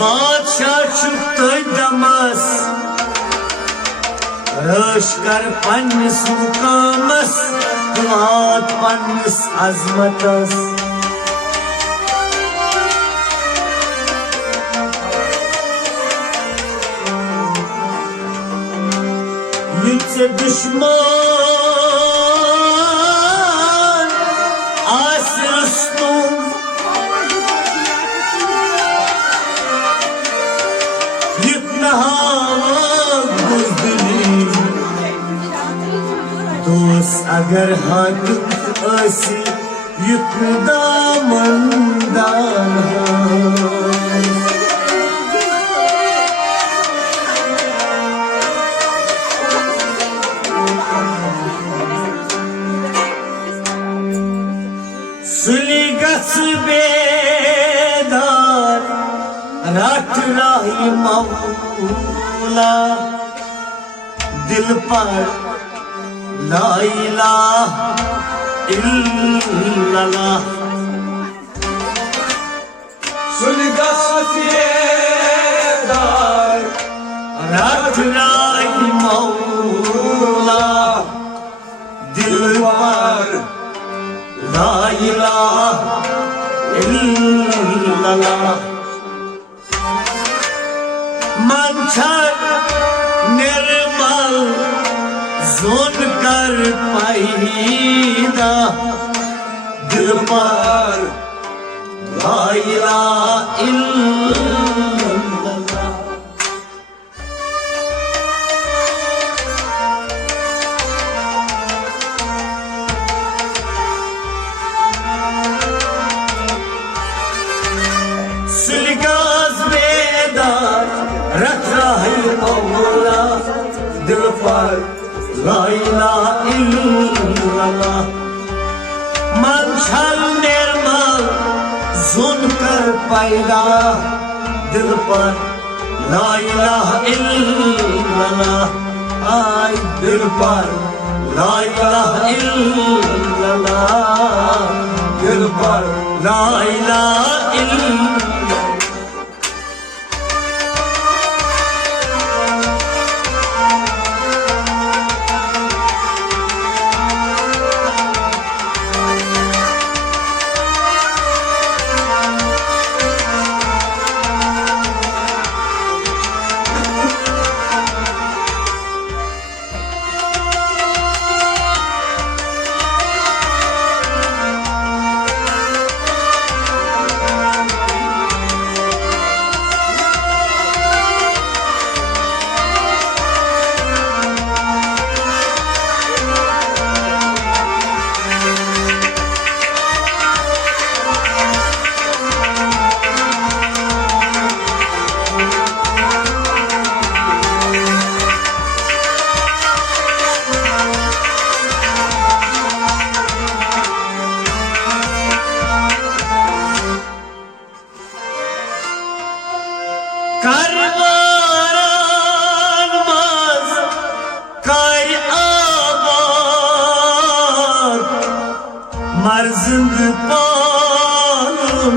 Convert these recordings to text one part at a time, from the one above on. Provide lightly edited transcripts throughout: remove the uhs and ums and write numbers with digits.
बादशाह छुप दमस रश कर पन्नस मुकामस वात पन्नस अजमतस युद्ध दुश्मन आसरस्तुम दोस्त अगर हाथ ऐसी युद्ध दामनदान सुली गस बेदार रात राही मौला दिल पर ला इलाहा इल्लल्लाह सुलगा सफेदार रात राही मौला दिल पर ला इलाहा इल्लल्लाह मंचर निर्मल जोन कर पैदा दिल पर ला इलाहा इल्लल्लाह सुलगास बेदार रख रही मौला दिल पर ला इलाहा इल्लल्लाह मंशल निर्मल जुन कर पैदा दिल पर ला इलाहा इल्लल्लाह आय दिल पर ला इलाहा इल्लल्लाह दिल पर ला इलाहा इल्लल्लाह Karvaran maz kay abad Marzınd palım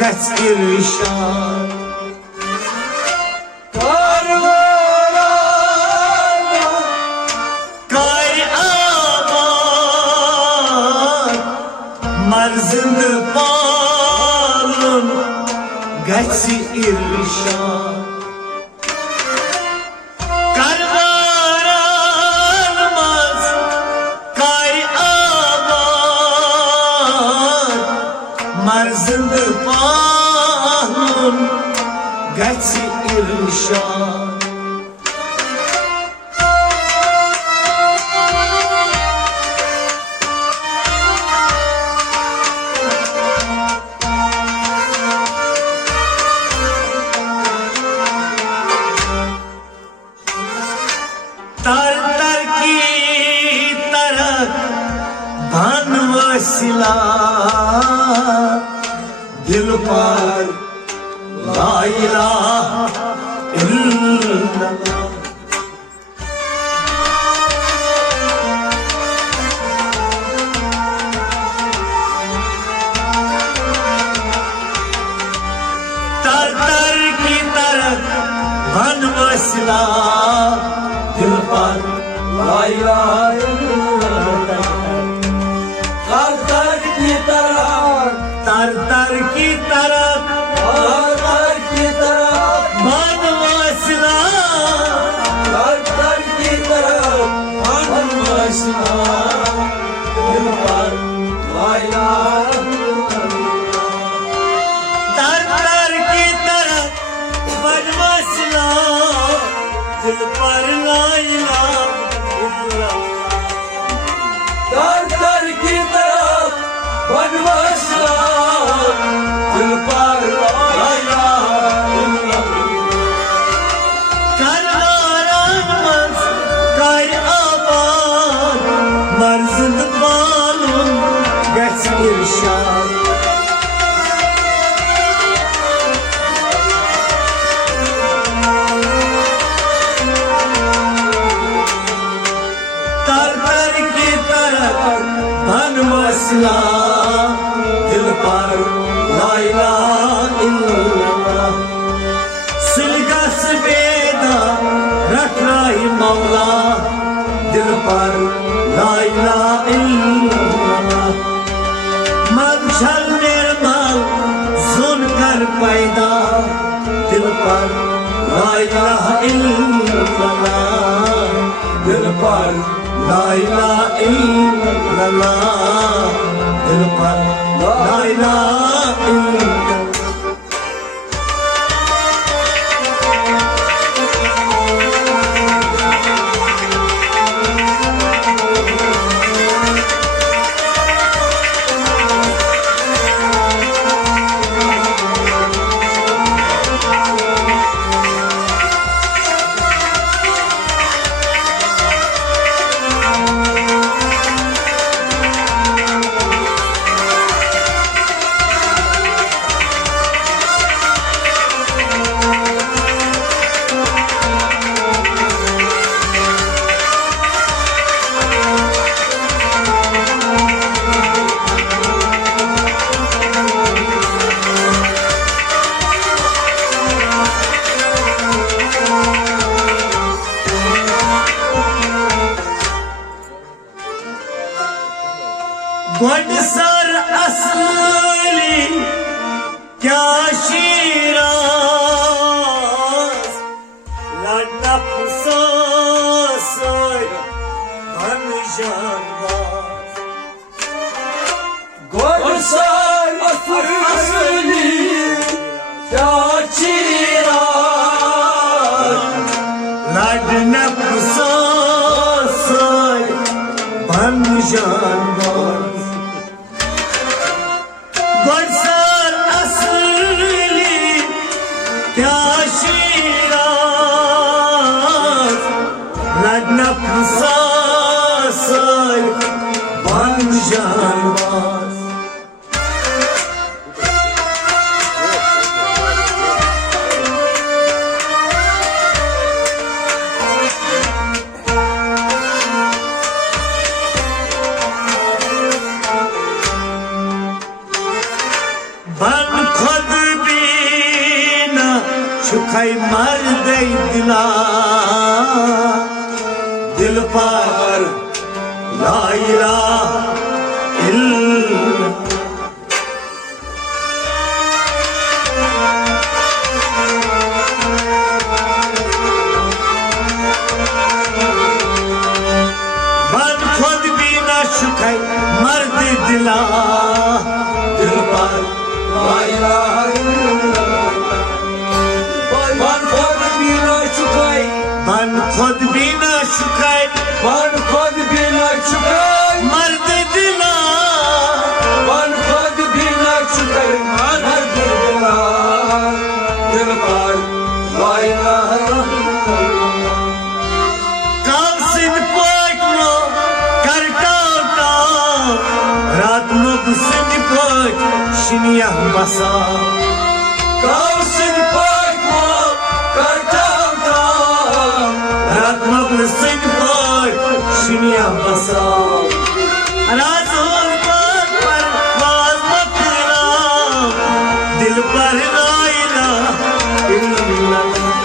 gaç irşad Karvaran kay abad Marzınd palım Gaçsi irşad Karvaranmaz kay abad Marzındı pahlum Gaçsi irşad तर तर की तरह धन वसिला दिल पर ला इलाहा इल्लल्लाह मसला दिल पर ला इलाहा इल्लल्लाह तर तर की तरह तर तर की तरह तर तर की तरह मन मसला तर तर की तरह मन मसला दिल पर ला इलाहा दिल पर ला इलाहा इल्लल्लाह तर तर की तरफ बन मसला दिल पर ला इलाहा इल्लल्लाह करनारान मस कर आबाद मर्जिद बालुन गस इरशाद मसला दिल पर ला इलाहा इल्लल्लाह सिलगा सफेदा रख रही मौला दिल पर ला इलाहा इल्लल्लाह मदशल निर्मल सुन कर पैदा दिल पर ला इलाहा इल्लल्लाह दिल पर ला इलाहा इल्लल्लाह दिल पर ला इलाहा इल्लल्लाह गोड सर असली क्या शीराज लड़प सोय धन जानबाज गोड सर असली क्या शीराज लड़प सोय धन जानबाज गोडसर असली क्या शीराज लड़नप सासय बन जानबाज बन खुद बीना छुखाई मर गई दिला दिल पर ला इलाहा इल्लल्लाह बन खुद बीना छुखाई मर गई दिला दिल पर ला इलाहा इल्लल्लाह बन खुद भी न छुपाई बन खुद भी न छुपाई बन खुद भी न छुपाई मर्द दिला बन खुद भी न छुपाई मर्द दिला दिल पर ला इलाहा इल्लल्लाह कासिद पटनो करटाटा रात मुख सिंह पट शिनिया बसा कासिद पटनो करटाटा रात मुख सिंह पट शिनिया बसा राजों पर बाज मकरा दिल पर ला इलाहा इल्लल्लाह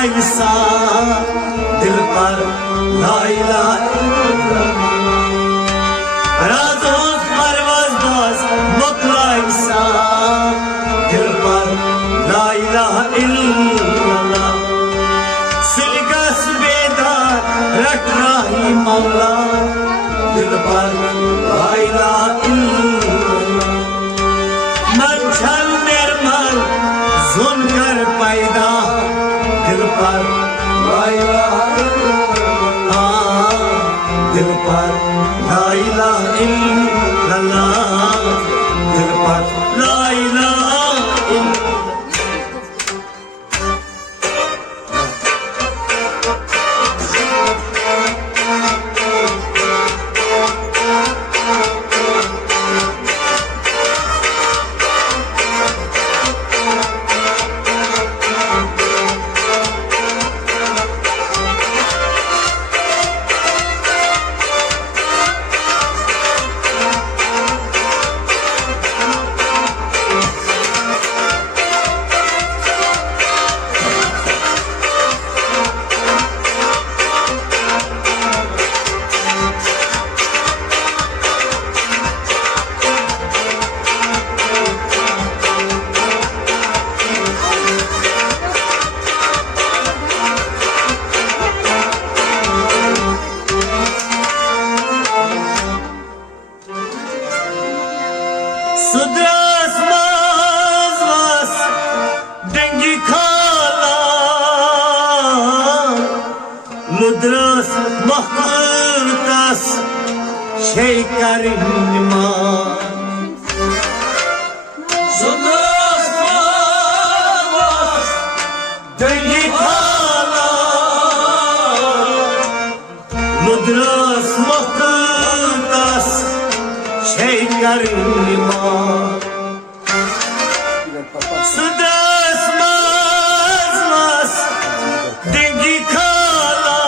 मोकलाई सा दिल पर ला इलाहा इल्लल्लाह राज़ों परवाज़ बाज़ मोकलाई सा दिल पर ला इलाहा इल्लल्लाह सिलगस बेदार रट राही मौला दिल पर ला इलाहा इल्लल्लाह मन छल निर्मल सुनकर पैदा दिल पर ला इलाहा इल्लल्लाह दिल पर ला इलाहा इल्लल्लाह दिल पर ला इलाहा इल्लल्लाह Sudras mazvas dengi khala Ludras mahkutas şeykarinma Sudras mazvas dengi khala Ludras mahkutas şeykarinma Sudras mazvas dengi khala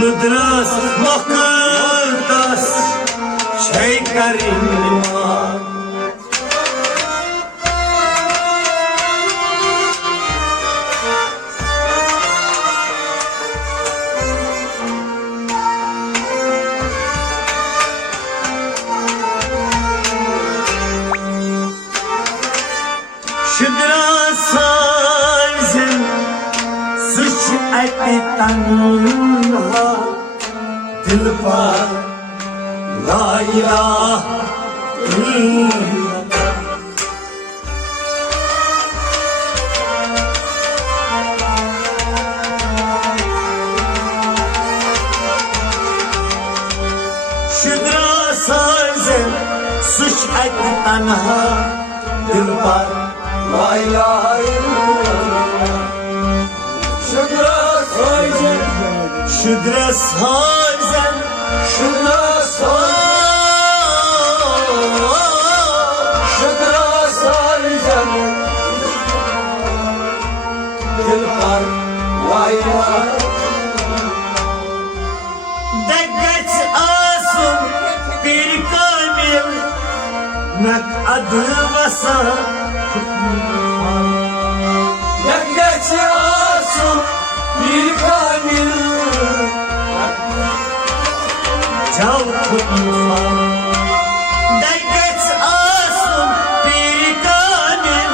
Ludras mahkutas şeykarinma Şüdra sazın suç etti tanha Dil par la ilahe illallah Şüdra sazın suç etti tanha Dil par La ilahe illallah Şüdra sayzen Şüdra sayzen Şüdra sayzen Dil par La ilahe Deggeç asum bir kamil Mek adı vasa Deggeç asum bir kamil Cav kutlufa Deggeç asum bir kamil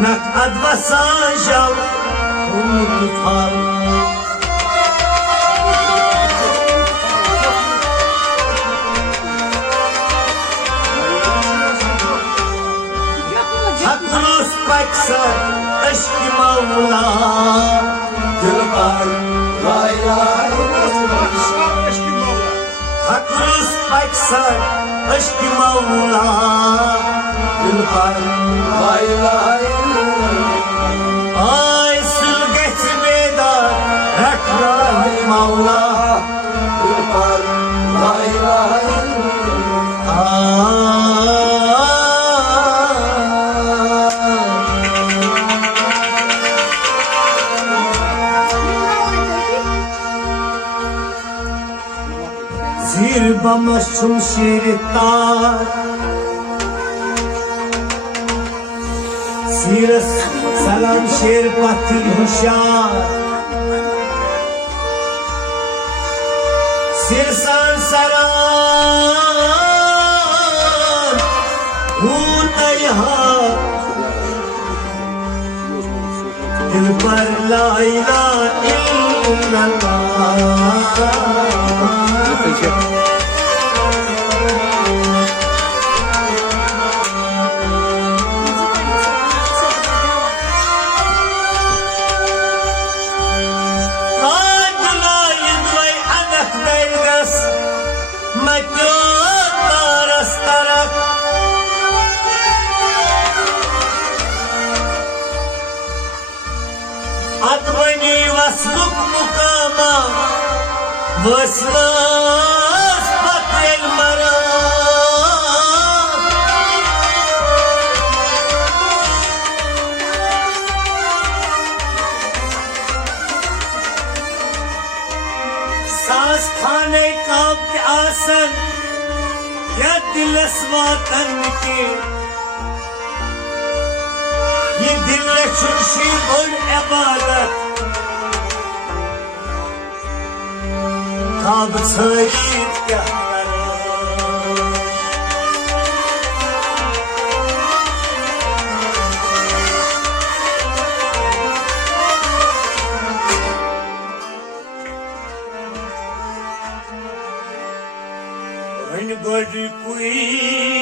Mek adı vasa cav kutlufa Hakrus baksa aşk-ı Mevla Dil par la ilahe illallah Hakrus baksa aşk-ı Mevla Dil par la ilahe illallah Ay sılgeç bedar Rakrah Mevla Dil par la ilahe illallah Zirba maşum şiritar सीरस सलाम शेर पाथिल होशियार सिरसान सलाम होता यहाँ दिल पर ला इलाहा इल्लल्लाह Advani vasluk mukama Vaslas patel mara Saas khane kaab ke asan Ya dilas vatan ke Ye dille churshi bol ibadat Kaab sayid kya When God kui